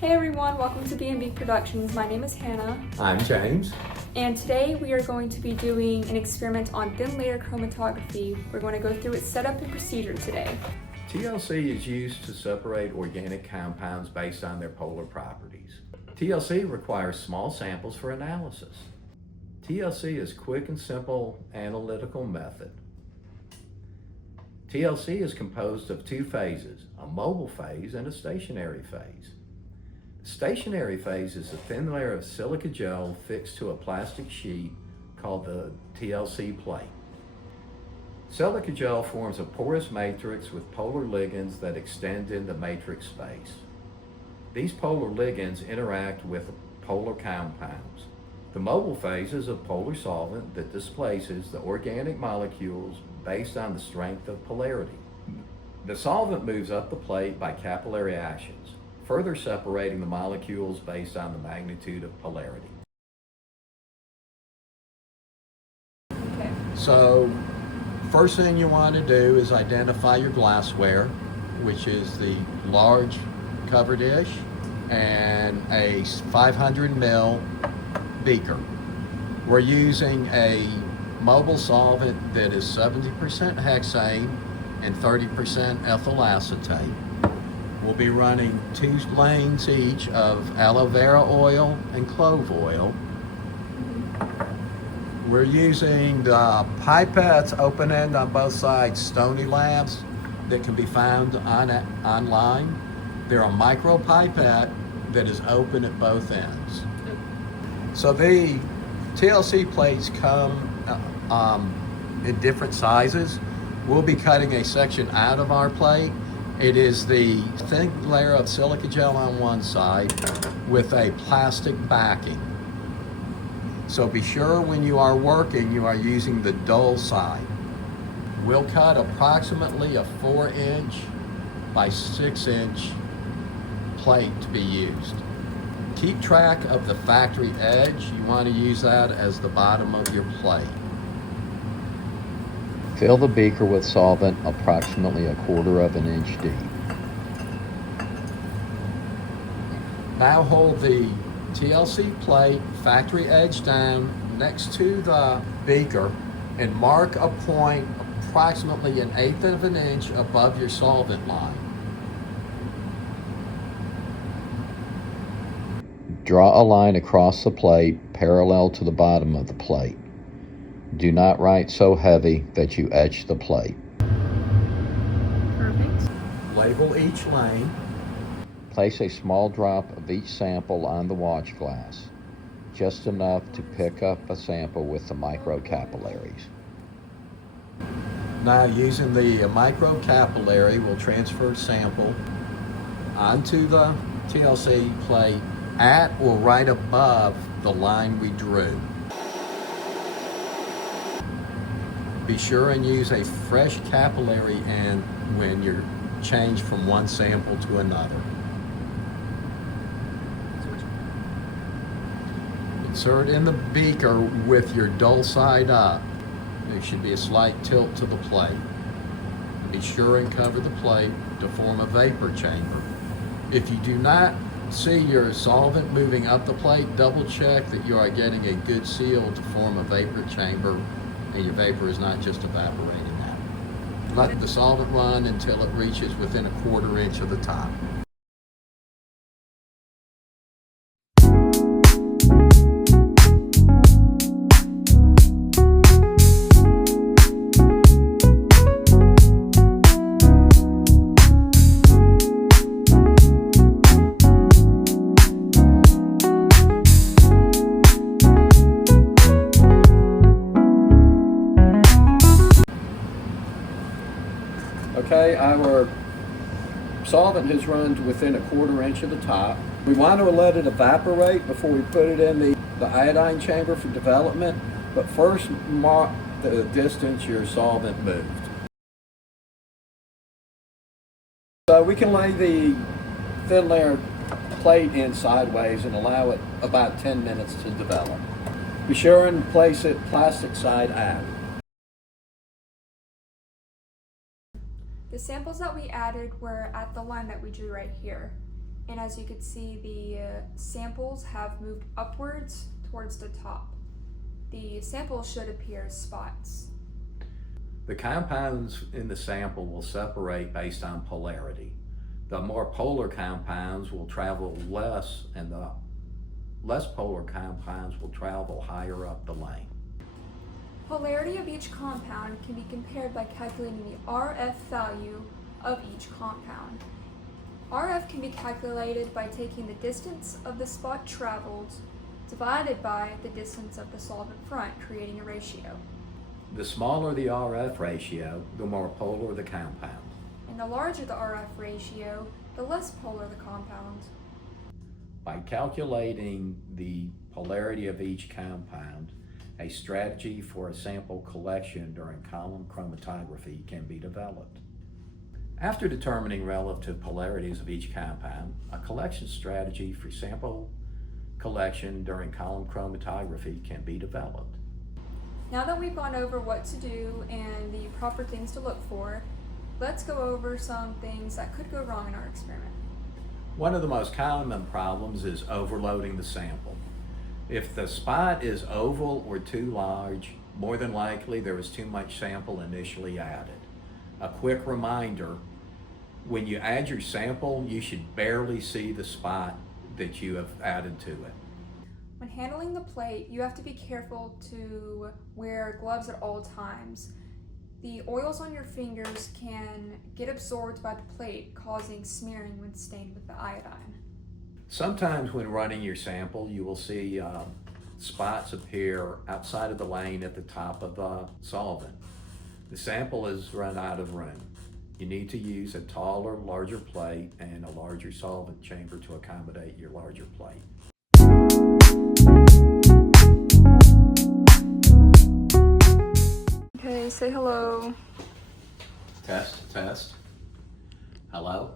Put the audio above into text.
Hey everyone, welcome to B&B Productions. My name is Hannah. I'm James. And today we are going to be doing an experiment on thin layer chromatography. We're going to go through its setup and procedure today. TLC is used to separate organic compounds based on their polar properties. TLC requires small samples for analysis. TLC is quick and simple analytical method. TLC is composed of two phases, a mobile phase and a stationary phase. The stationary phase is a thin layer of silica gel fixed to a plastic sheet called the TLC plate. Silica gel forms a porous matrix with polar ligands that extend into matrix space. These polar ligands interact with polar compounds. The mobile phase is a polar solvent that displaces the organic molecules based on the strength of polarity. The solvent moves up the plate by capillary actions, further separating the molecules based on the magnitude of polarity. Okay. So, first thing you want to do is identify your glassware, which is the large cover dish and a 500 ml beaker. We're using a mobile solvent that is 70% hexane and 30% ethyl acetate. We'll be running 2 lanes each of aloe vera oil and clove oil. We're using the pipettes open end on both sides, Stony Labs, that can be found online. They're a micro pipette that is open at both ends. So the TLC plates come in different sizes. We'll be cutting a section out of our plate. It is the thin layer of silica gel on one side with a plastic backing. So be sure when you are working, you are using the dull side. We'll cut approximately a 4-inch by 6-inch plate to be used. Keep track of the factory edge. You want to use that as the bottom of your plate. Fill the beaker with solvent approximately 1/4 inch deep. Now hold the TLC plate factory edge down next to the beaker and mark a point approximately 1/8 inch above your solvent line. Draw a line across the plate parallel to the bottom of the plate. Do not write so heavy that you etch the plate. Perfect. Label each lane. Place a small drop of each sample on the watch glass, just enough to pick up a sample with the microcapillaries. Now using the microcapillary, we'll transfer sample onto the TLC plate at or right above the line we drew. Be sure and use a fresh capillary end when you're changed from one sample to another. Insert in the beaker with your dull side up. There should be a slight tilt to the plate. Be sure and cover the plate to form a vapor chamber. If you do not see your solvent moving up the plate, double check that you are getting a good seal to form a vapor chamber and your vapor is not just evaporating out. Let the solvent run until it reaches within 1/4 inch of the top. Okay, our solvent has run to within 1/4 inch of the top. We want to let it evaporate before we put it in the iodine chamber for development, but first mark the distance your solvent moved. So we can lay the thin layer plate in sideways and allow it about 10 minutes to develop. Be sure and place it plastic side out. The samples that we added were at the line that we drew right here. and as you can see, the samples have moved upwards towards the top. The samples should appear as spots. The compounds in the sample will separate based on polarity. The more polar compounds will travel less, and the less polar compounds will travel higher up the lane. Polarity of each compound can be compared by calculating the RF value of each compound. RF can be calculated by taking the distance of the spot traveled divided by the distance of the solvent front, creating a ratio. The smaller the RF ratio, the more polar the compound. And the larger the RF ratio, the less polar the compound. By calculating the polarity of each compound, a strategy for a sample collection during column chromatography can be developed. After determining relative polarities of each compound, a collection strategy for sample collection during column chromatography can be developed. Now that we've gone over what to do and the proper things to look for, let's go over some things that could go wrong in our experiment. One of the most common problems is overloading the sample. If the spot is oval or too large, more than likely there was too much sample initially added. A quick reminder, when you add your sample, you should barely see the spot that you have added to it. When handling the plate, you have to be careful to wear gloves at all times. The oils on your fingers can get absorbed by the plate, causing smearing when stained with the iodine. Sometimes when running your sample, you will see spots appear outside of the lane at the top of the solvent. The sample is run out of room. You need to use a taller, larger plate and a larger solvent chamber to accommodate your larger plate. Okay, say hello. Test, test. Hello?